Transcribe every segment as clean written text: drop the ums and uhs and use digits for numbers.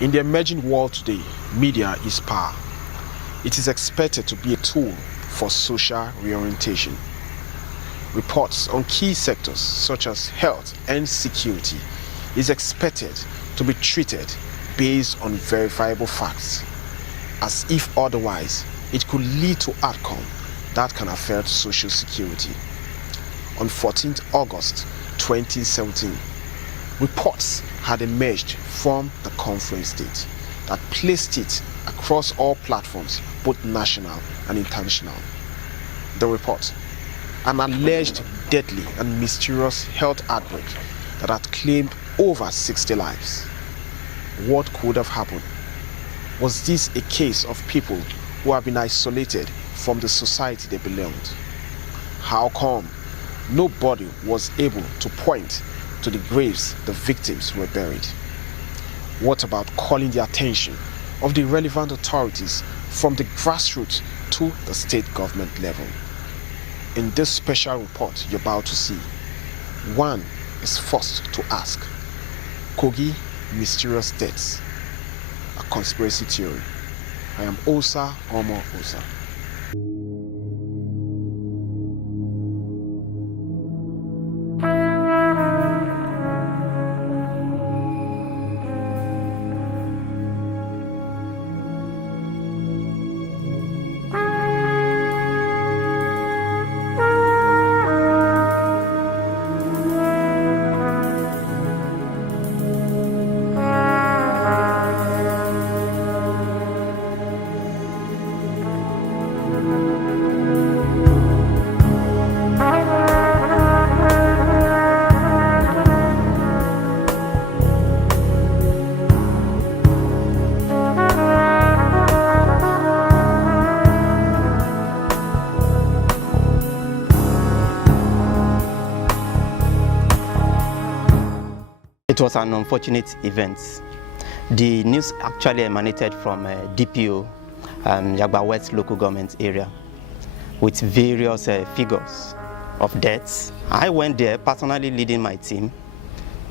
In the emerging world today, media is power. It is expected to be a tool for social reorientation. Reports on key sectors such as health and security is expected to be treated based on verifiable facts, as if otherwise it could lead to outcome that can affect social security. On 14th August 2017, reports had emerged from the conference state that placed it across all platforms, both national and international. The report, an alleged deadly and mysterious health outbreak that had claimed over 60 lives. What could have happened? Was this a case of people who have been isolated from the society they belonged? How come nobody was able to point to the graves the victims were buried? What about calling the attention of the relevant authorities from the grassroots to the state government level? In this special report you're about to see, one is forced to ask, Kogi mysterious deaths, a conspiracy theory. I am Osa Omo Osa. It was an unfortunate event. The news actually emanated from DPO and Yagba West local government area with various figures of deaths. I went there personally leading my team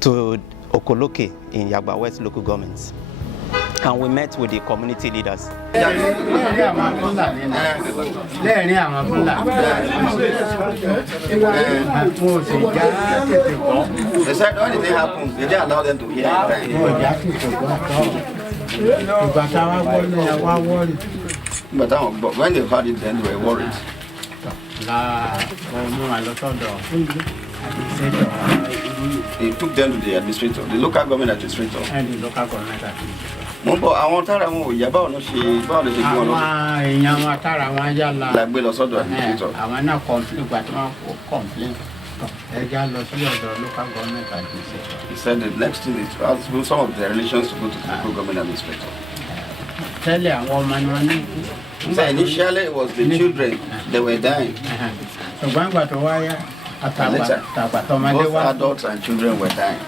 to Okoloke in Yagba West local government, and we met with the community leaders. They said when it happened, they didn't allow them to hear but when they heard it, then they were worried. They took them to the administrator, the local government administrator. And the local government administrator. I want to tell you about no she about the like we lost the administrator. I want to complain, but complain. Local government administrator. He said the next thing is to ask some of the relations to go to the local government administrator. Tell you, woman, so initially it was the children, they were dying. So when got to wire, both adults and children were dying.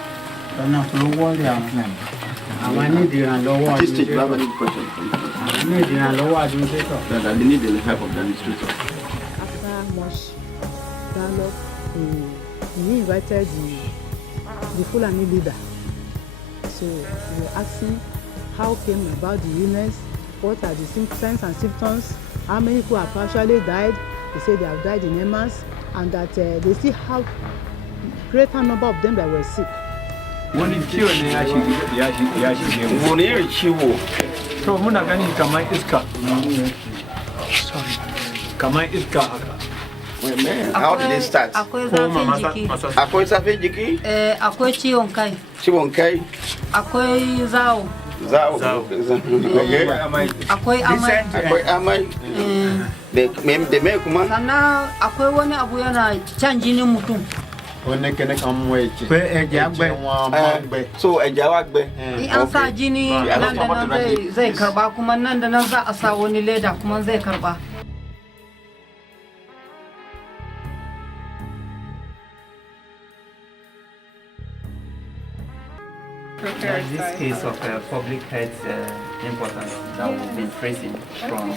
Artistic, you have any question? I need the help of the administrator. After much dialogue, he invited the Fulani leader. So we were asking how came about the illness, what are the signs and symptoms, how many people have partially died. They say they have died in MS, and that they still have greater number of them that were sick. How did it start? Akwai safe jiki? Akwai ciwon kai. Ciwon kai? Akwai zawo. Zawo. Akwai amai. Akwai amai. Da me kuma? Sannan akwai wani abu yana can jinin mutum. So eja wa gbe. In an sa jini nan da nan zai karba, kuma nan da nan za a sa wani leda kuma zai karba. This case of public health importance that we've been tracing from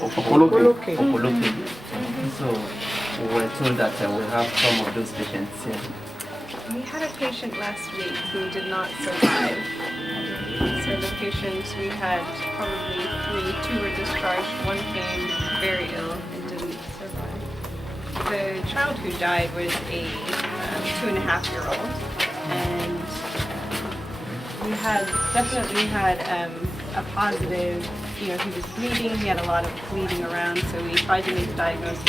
Okoloke. So we were told that we have some of those patients here. We had a patient last week who did not survive. So the patients, we had probably 3. 2 were discharged, 1 came very ill and didn't survive. The child who died was a 2.5-year-old, and we definitely had a positive, he was bleeding, he had a lot of bleeding around, so we tried to make the diagnosis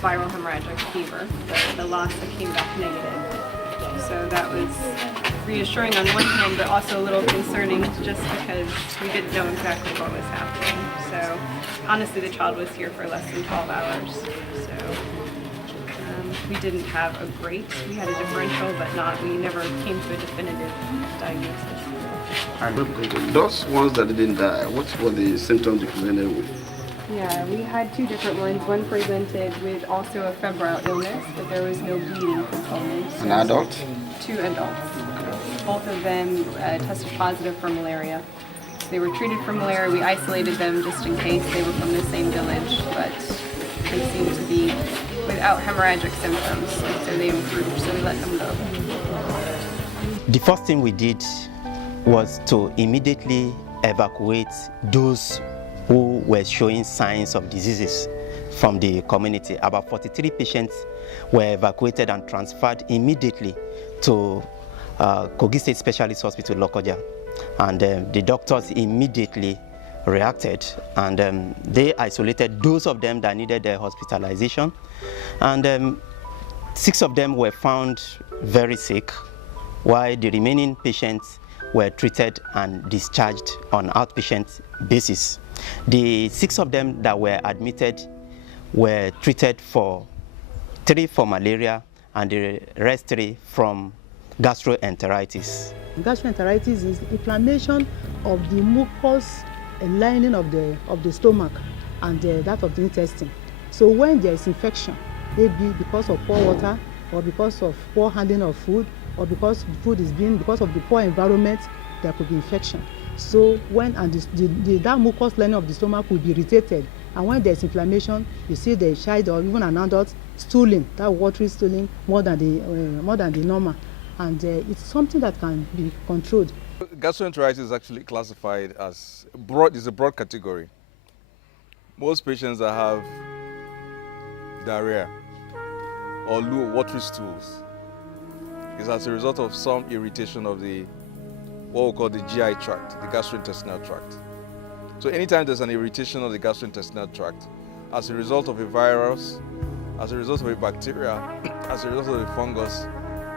viral hemorrhagic fever, but the Lassa came back negative. So that was reassuring on one hand, but also a little concerning just because we didn't know exactly what was happening. So honestly, the child was here for less than 12 hours. So we didn't have we had a differential, but we never came to a definitive diagnosis. Those ones that didn't die, what were the symptoms they presented with? Yeah, we had 2 different ones. One presented with also a febrile illness, but there was no bleeding component. An adult? 2 adults. Both of them tested positive for malaria. They were treated for malaria. We isolated them just in case they were from the same village, but they seemed to be without hemorrhagic symptoms, so they improved, so we let them go. The first thing we did was to immediately evacuate those who were showing signs of diseases from the community. About 43 patients were evacuated and transferred immediately to Kogi State Specialist Hospital, Lokoja. And the doctors immediately reacted, and they isolated those of them that needed their hospitalization. And 6 of them were found very sick, while the remaining patients were treated and discharged on outpatient basis. The 6 of them that were admitted were treated 3 for malaria and the rest 3 from gastroenteritis. Gastroenteritis is inflammation of the mucous lining of the stomach and that of the intestine. So when there is infection, maybe because of poor water or because of poor handling of food or because food is because of the poor environment, there could be infection. So when that mucous lining of the stomach will be irritated, and when there's inflammation, you see the child or even an adult stooling, that watery stooling more than the normal, and it's something that can be controlled. Gastroenteritis is actually classified as broad. It's a broad category. Most patients that have diarrhea or low watery stools is as a result of some irritation of what we call the GI tract, the gastrointestinal tract. So anytime there's an irritation of the gastrointestinal tract, as a result of a virus, as a result of a bacteria, as a result of a fungus,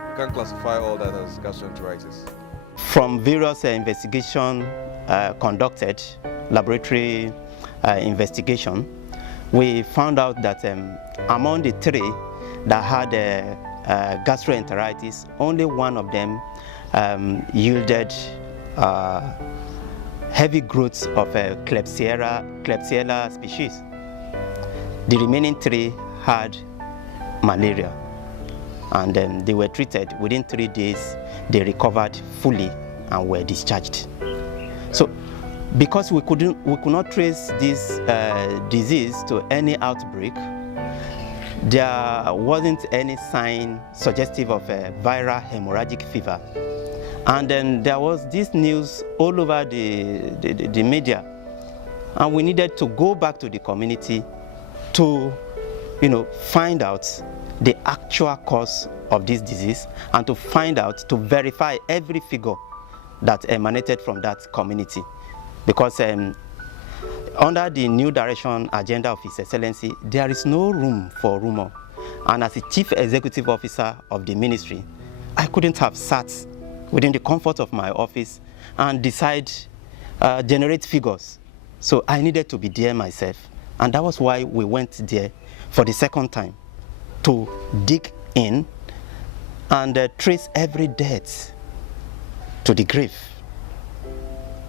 you can classify all that as gastroenteritis. From various investigations conducted, laboratory investigation, we found out that among the 3 that had gastroenteritis, only 1 of them yielded heavy growths of Klebsiella species. The remaining 3 had malaria, and they were treated. Within 3 days, they recovered fully and were discharged. So, because we could not trace this disease to any outbreak, there wasn't any sign suggestive of a viral hemorrhagic fever. And then there was this news all over the media, and we needed to go back to the community to, find out the actual cause of this disease and to verify every figure that emanated from that community. Because under the new direction agenda of His Excellency, there is no room for rumor. And as a Chief Executive Officer of the ministry, I couldn't have sat within the comfort of my office and generate figures. So I needed to be there myself. And that was why we went there for the second time, to dig in and trace every death to the grave.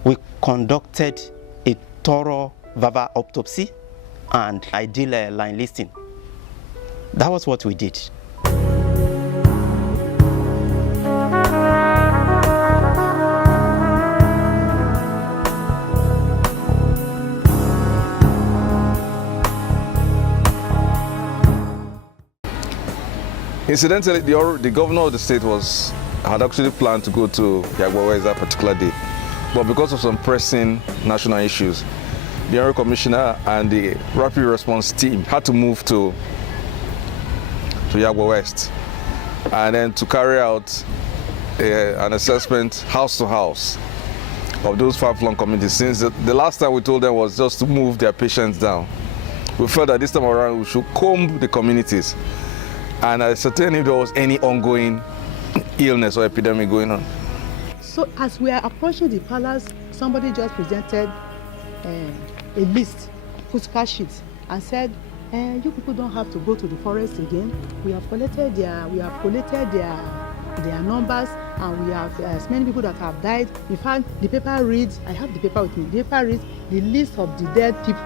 We conducted a thorough verbal autopsy and ideal line listing. That was what we did. Incidentally, the governor of the state had actually planned to go to Yagba West that particular day, but because of some pressing national issues, the area commissioner and the rapid response team had to move to Kogi West, and then to carry out an assessment house to house of those far-flung communities, since the last time we told them was just to move their patients down. We felt that this time around we should comb the communities and ascertain if there was any ongoing illness or epidemic going on. So as we are approaching the palace, somebody just presented a list, physical sheet, and said, you people don't have to go to the forest again. We have collected their numbers, and we have as many people that have died. In fact, the paper reads, I have the paper with me, the paper reads the list of the dead people.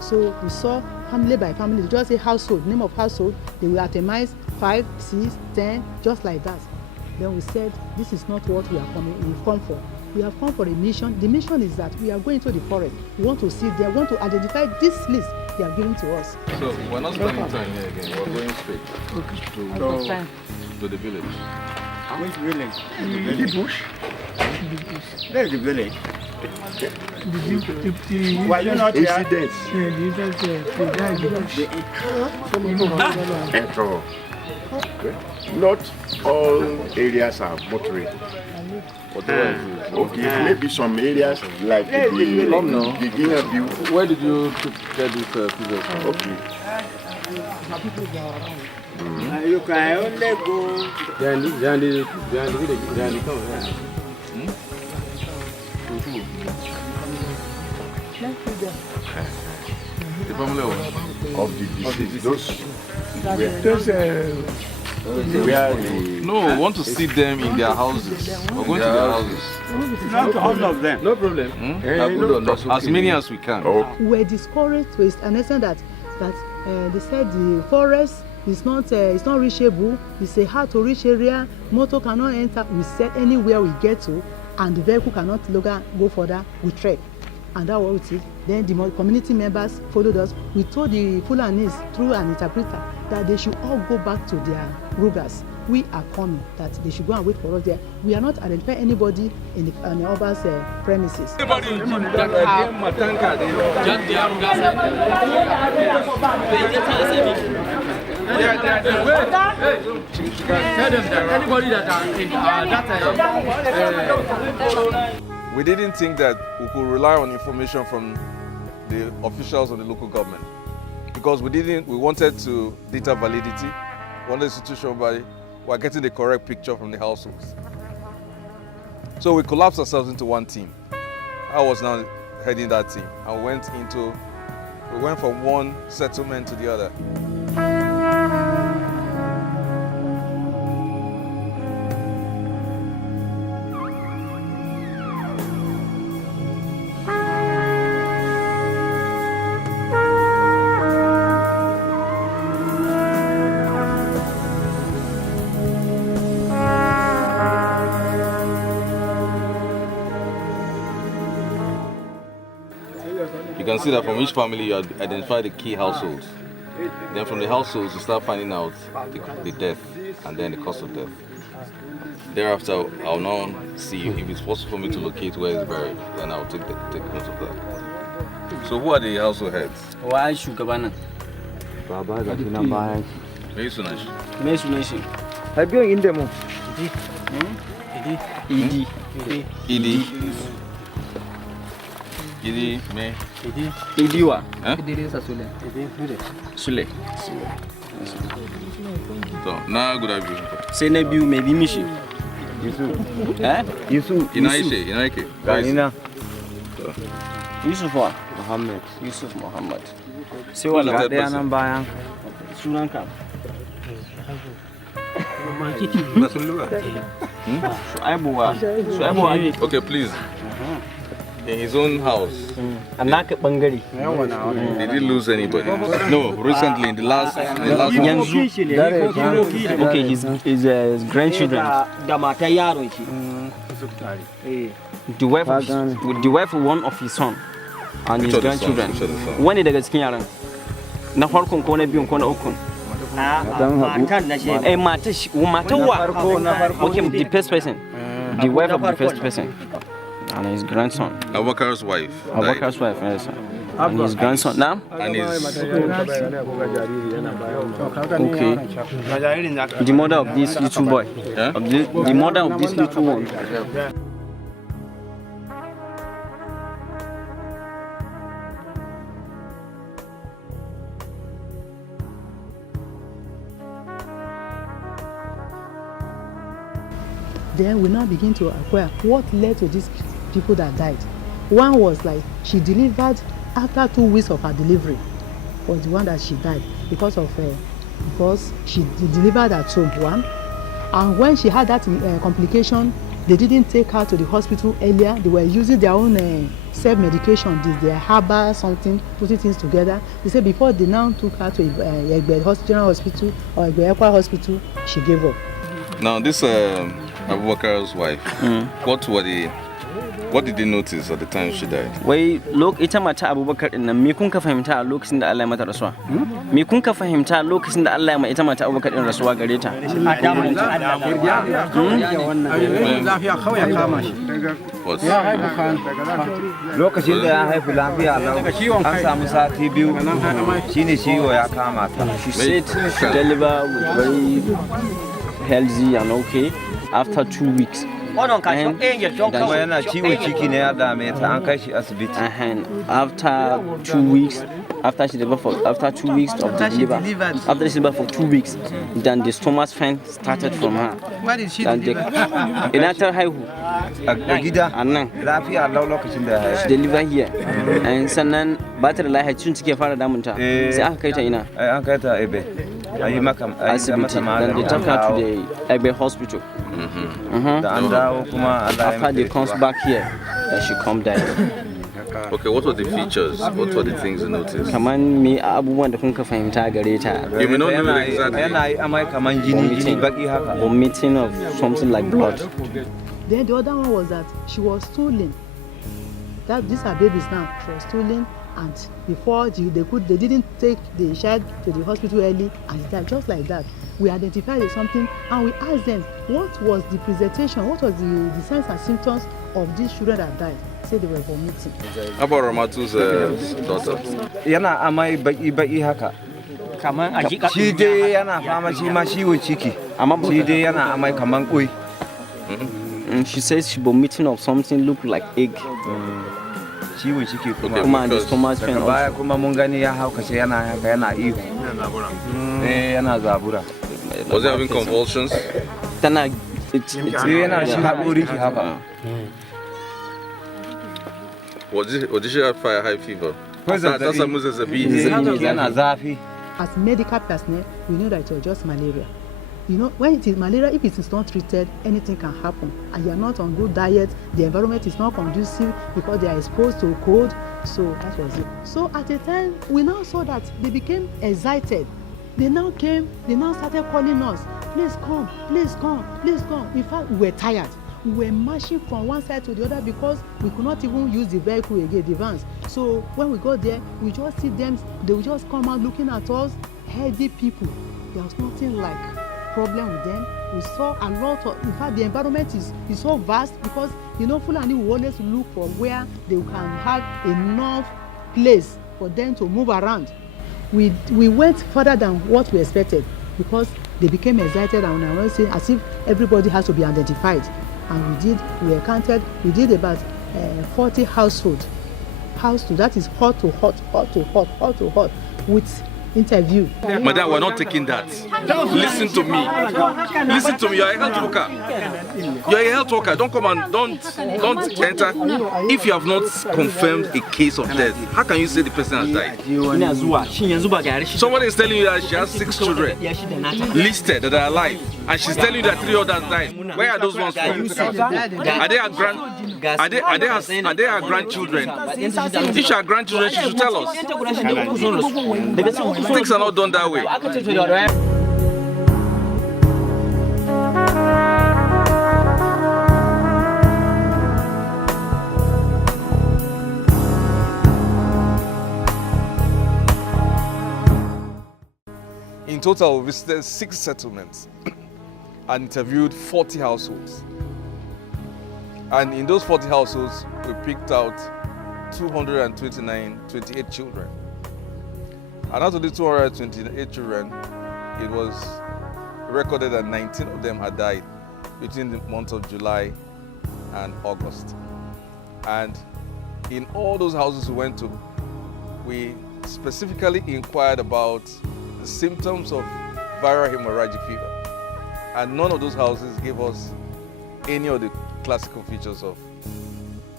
So we saw family by family, they just say household, name of household, they will itemize 5, 6, 10, just like that. Then we said, this is not what we've come for. We have come for a mission. The mission is that we are going to the forest. We want to see them, we want to identify this list they are giving to us. So we're not spending time here again, we're going straight to the village. Which village? The bush. There's the village. Why you not here? Not all areas are motoring. Okay, maybe some areas like the Guinea View. Where did you get this figure from? Okay. You can only go. The family of the deceased. No, we want to see them in their houses. We're going to their houses. Not all of them. No problem. As many as we can. We're discouraged to an extent that they said the forest is not reachable. It's a hard to reach area. Motor cannot enter. We said anywhere we get to, and the vehicle cannot longer go further, we trek. And that was it. Then the community members followed us. We told the Fulanis through an interpreter that they should all go back to their rugas. We are coming, that they should go and wait for us there. We are not identifying anybody in the Oba's premises. We didn't think that we could rely on information from the officials of the local government, because we wanted to data validity, wanted institutional body, we're getting the correct picture from the households. So we collapsed ourselves into one team. I was now heading that team, and we went from one settlement to the other. You can see that from each family you identify the key households. Then from the households you start finding out the death and then the cause of death. Thereafter I'll now see if it's possible for me to locate where it's buried, then I'll take note of that. So who are the household heads? Why Shugabana? Mesunashi. Have you in them? Idi me. Idiwa. Sule. So now good afternoon. Say Nebu maybe Mishi. Yusuf. Inaike. Yusuf Muhammad. Yusuf Muhammad. Say what they are number. Sunanka. Okay, please. In his own house. Did he lose anybody? No, recently in the last Okay, his grandchildren. The wife of one of his son and his grandchildren. When did they get scared? Na farkon ko na biyun ko na ukun. Okay, the first person. The wife of the first person. and his grandson. Abubakar's wife. Abubakar's wife, yes, sir. And his grandson now? And his... Okay. The mother of this little boy. Yeah? The mother of this little one. Then we now begin to acquire what led to these people that died. One was like she delivered after 2 weeks of her delivery, was the one that she died because she delivered at home, one. And when she had that complication, they didn't take her to the hospital earlier. They were using their own self-medication, their herbal something, putting things together. They said before they now took her to Egbe General Hospital or Egbe Ekwa Hospital, she gave up. Now this Abubakar's wife, what did they notice at the time she died? Wai ita mata Abubakar din nan me kun ka fahimta a lokacin da Allah ya mata rasuwa? Me kun ka fahimta lokacin da Allah ya ita mata Abubakar din rasuwa gare ta? Lafiya kawai ya kama shi. Lokacin da ya haifu lafiya lau an samu sati biyu shine ciwo ya kama ta. She said she delivered with very healthy and okay after 2 weeks. And yana ciwo ciki ne ya dame ta an kai shi asibiti. After 2 weeks, after she delivered after 2 weeks of delivery, after she delivered for 2 weeks, then the stomach pain started from her. Where did she deliver? In after haihu. A gida lafiya lau lokacin da ya haihu. She delivered here. And sannan ba ta da lafiya tun take fara damunta. Sai aka kai ta ina? An kai ta Ebe. Asibiti. Then they took her to the Ebe hospital. After they comes back here, then she come down. Okay, what were the features? What were the things you noticed? Kaman me abubuwan da kun ka fahimta gare ta. You may not know exactly. Yana amai kaman jini baki haka. Vomiting of something like blood. Then the other one was that she was stooling. That these are babies now. She was stooling, and before they didn't take the child to the hospital early, and it died just like that. We identified something and we asked them what was the presentation, what was the signs and symptoms of these children that died. Say they were vomiting. How about Ramatu's daughter? Yana amai baki haka. Kaman a jika. Shi dai yana fama shi ma ciwo ciki. Amma shi dai yana amai kaman koi. She says she vomiting of something look like egg. Ciwo ciki kuma the stomach pain. Baya kuma mun gani ya hauka sai yana haka yana ihu. Yana zabura. Was he having convulsions? Tana yana shi haƙuri ki haka. Was she have high fever? As medical personnel, we know that it was just malaria. You know, when it is malaria, if it is not treated, anything can happen. And you are not on good diet, the environment is not conducive because they are exposed to cold. So that was it. So at the time, we now saw that they became excited. They now started calling us, please come, please come, please come. In fact, we were tired. We were marching from one side to the other because we could not even use the vehicle again, the vans. So when we got there, we just see them, they would just come out looking at us, healthy people. There was nothing like problem with them. We saw a lot of, in fact, the environment is so vast because, you know, Fulani will always look for where they can have enough place for them to move around. We went further than what we expected because they became excited, and I was saying as if everybody has to be identified. And we did about 40 households. That is hot to hot, with interview. Madam, we're not taking that. Listen to me. Listen to me. You're a health worker. You're a health worker. Don't come and don't enter. If you have not confirmed a case of death, how can you say the person has died? Somebody is telling you that she has 6 children listed that are alive, and she's telling you that 3 others died. Where are those ones from? Are they her grandchildren? If she are grandchildren, she should tell us. Things are not done that way. In total, we visited 6 settlements and interviewed 40 households. And in those 40 households, we picked out 28 children. And out of the 228 children, it was recorded that 19 of them had died between the months of July and August. And in all those houses we went to, we specifically inquired about the symptoms of viral hemorrhagic fever. And none of those houses gave us any of the classical features of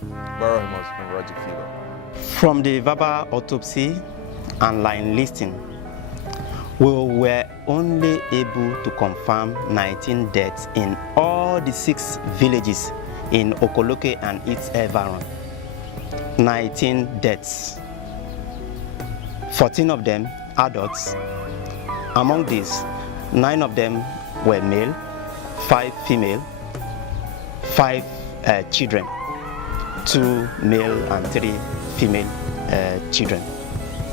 viral hemorrhagic fever. From the verbal autopsy and line listing, we were only able to confirm 19 deaths in all the 6 villages in Okoloke and its environ. 19 deaths. 14 of them adults. Among these, 9 of them were male, 5 female, 5 children, 2 male and 3 female children.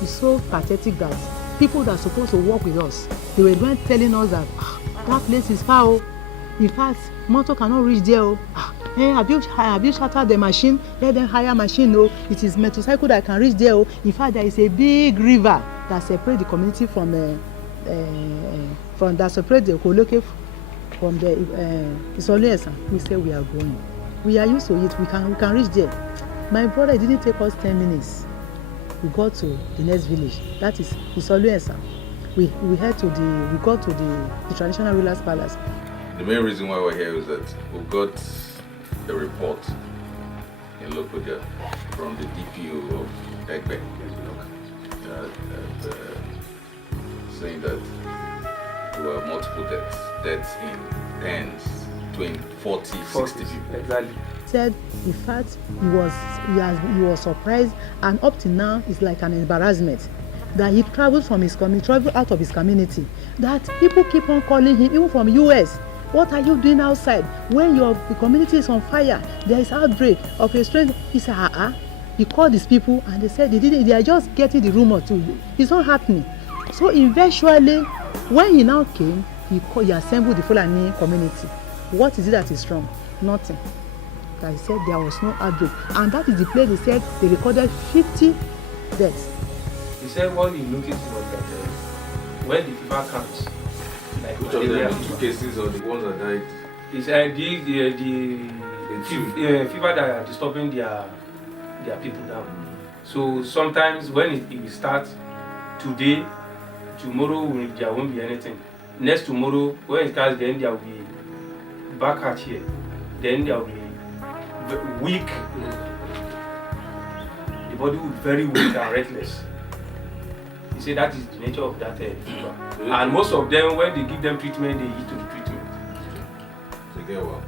It's so pathetic that people that are supposed to work with us, they were not telling us that that place is far. Oh. In fact, motor cannot reach there. Oh. Hey, have you shattered the machine? Let them hire machine. Oh. It is motorcycle that can reach there. Oh. In fact, there is a big river that separates the community from that separate the Okoloke from the Isolesa. We say we are going. We are used to it. We can reach there. My brother, it didn't take us 10 minutes. We got to the next village. That is Isolesa. We got to the traditional ruler's palace. The main reason why we're here is that we got a report in Lokoja from the DPO of Egbe saying that there were multiple deaths in tens, 20, 40, 60 people. Exactly. Said, in fact, he was surprised, and up to now, it's like an embarrassment that he traveled out of his community. That people keep on calling him, even from US. What are you doing outside when the community is on fire? There is outbreak of a strange. He said, He called these people, and they said they are just getting the rumor too. It's not happening. So eventually, when he now came, he assembled the Fulani community. What is it that is wrong? Nothing. He said there was no outbreak, and that is the place they said they recorded 50 deaths. He said what he noticed was that when the fever comes, like which of them, the 2 cases or the ones that died? He said the fever that are disturbing their people now. So sometimes when it will start today, tomorrow there won't be anything. Next tomorrow, when it starts, then there will be back at here. Then there will be weak. The body will be very weak and restless. He said that is the nature of that fever. And most of them, when they give them treatment, they eat to the treatment. They get well.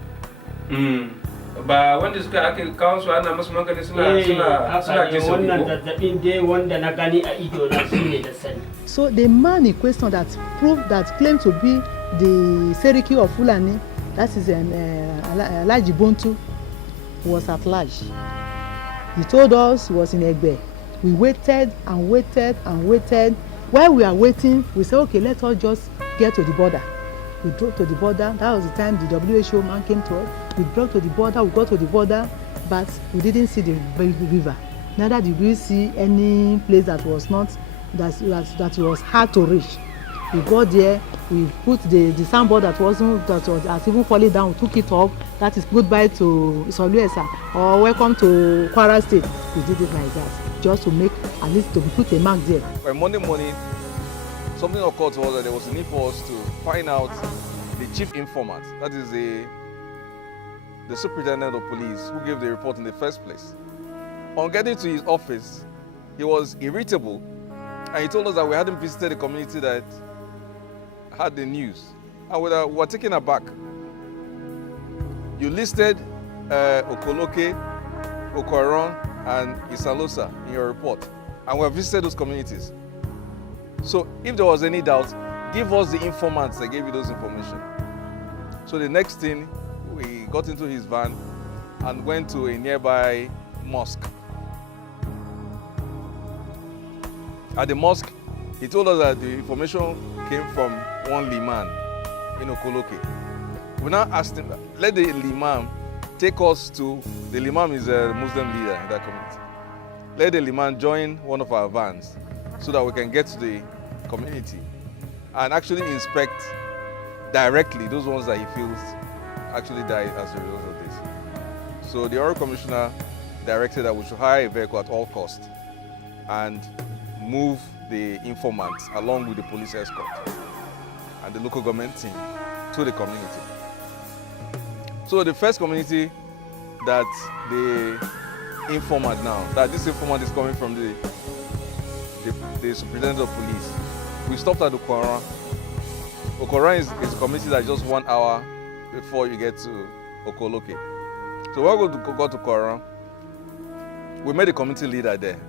But when this guy comes, so the man in question that claimed to be the Seriki of Fulani, that is Alaji Bontu, was at large. He told us he was in Egbe. We waited and waited and waited. While we are waiting, we said, okay, let us just get to the border. We drove to the border. That was the time the WHO man came to us. We drove to the border, we got to the border, but we didn't see the river. Neither did we see any place that was that was hard to reach. We got there, we put the soundboard that was even falling down, we took it off. That is goodbye to Isoluesa or welcome to Kwara State. We did it like that, just to make, at least to put a mark there. By Monday morning, something occurred to us that there was a need for us to find out the chief informant, that is the superintendent of police who gave the report in the first place. On getting to his office, he was irritable, and he told us that we hadn't visited the community that had the news, and we were taken aback. You listed Okoloke, Okoron, and Isalosa in your report, and we have visited those communities. So if there was any doubt, give us the informants that gave you those information. So the next thing, we got into his van and went to a nearby mosque. At the mosque, he told us that the information came from one liman in Okoloke. We now asked him, let the liman take us to, the Imam is a Muslim leader in that community. Let the Imam join one of our vans so that we can get to the community and actually inspect directly those ones that he feels actually died as a result of this. So the Oral Commissioner directed that we should hire a vehicle at all costs and move the informants along with the police escort and the local government team to the community. So the first community that the informant now, that this informant is coming from the superintendent of police, we stopped at Okora. Okora is a community that's just 1 hour before you get to Okoloke. So when we got to Okora, we met the community leader there,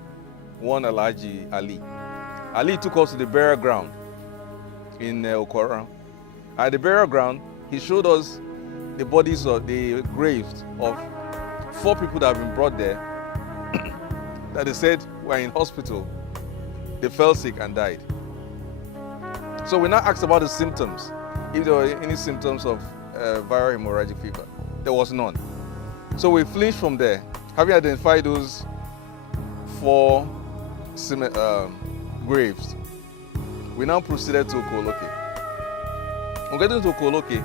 one Alhaji Ali. Ali took us to the burial ground in Okora. At the burial ground, he showed us the bodies of the graves of 4 people that have been brought there that they said were in hospital. They fell sick and died. So we now asked about the symptoms, if there were any symptoms of viral hemorrhagic fever. There was none. So we flinched from there. Having identified those 4 graves, we now proceeded to Okoloke. On getting to Okoloke,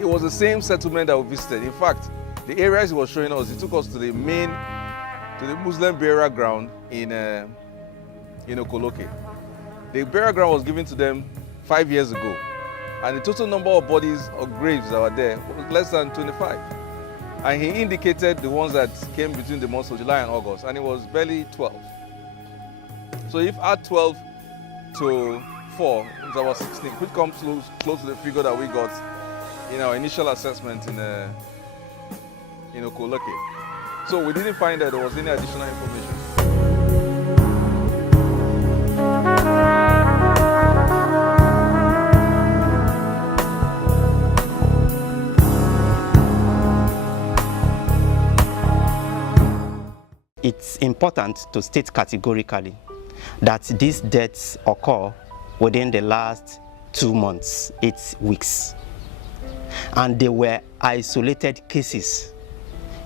it was the same settlement that we visited. In fact, the areas he was showing us, he took us to the Muslim burial ground in Okoloke. The burial ground was given to them 5 years ago, and the total number of bodies or graves that were there was less than 25. And he indicated the ones that came between the months of July and August, and it was barely 12. So if add 12 to 4, it's about 16, which comes close to the figure that we got in our initial assessment in Okoloke. So we didn't find that there was any additional information. It's important to state categorically that these deaths occur within the last 2 months, 8 weeks. And they were isolated cases.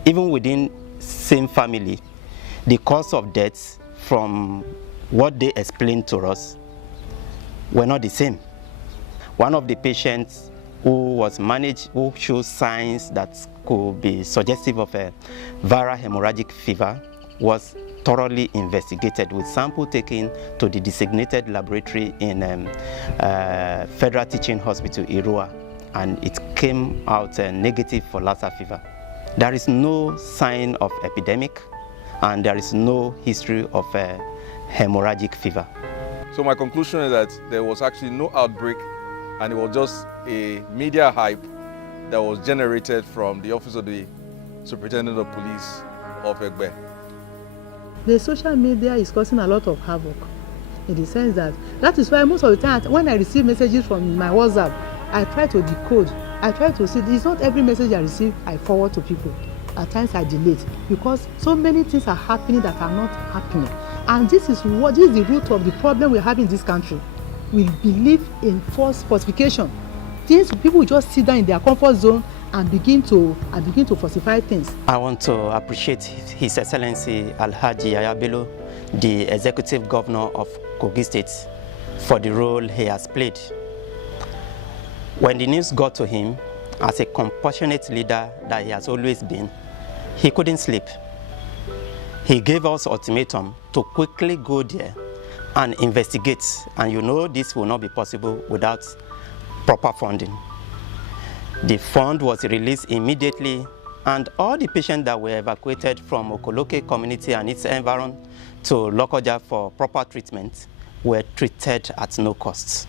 Even within same family, the cause of deaths from what they explained to us were not the same. One of the patients who was managed, who showed signs that could be suggestive of a viral hemorrhagic fever, was thoroughly investigated with sample taken to the designated laboratory in Federal Teaching Hospital, Irua, and it came out negative for Lassa fever. There is no sign of epidemic, and there is no history of hemorrhagic fever. So my conclusion is that there was actually no outbreak, and it was just a media hype that was generated from the office of the Superintendent of Police of Egbe. The social media is causing a lot of havoc, in the sense that is why most of the time when I receive messages from my WhatsApp, I try to decode. I try to see, it's not every message I receive I forward to people. At times I delete, because so many things are happening that are not happening. And this is the root of the problem we have in this country. We believe in false falsification. People just sit down in their comfort zone and begin to falsify things. I want to appreciate His Excellency Alhaji Yaya Bello, the Executive Governor of Kogi State, for the role he has played. When the news got to him, as a compassionate leader that he has always been, he couldn't sleep. He gave us ultimatum to quickly go there and investigate, and you know this will not be possible without proper funding. The fund was released immediately, and all the patients that were evacuated from Okoloke community and its environment to Lokoja for proper treatment were treated at no cost.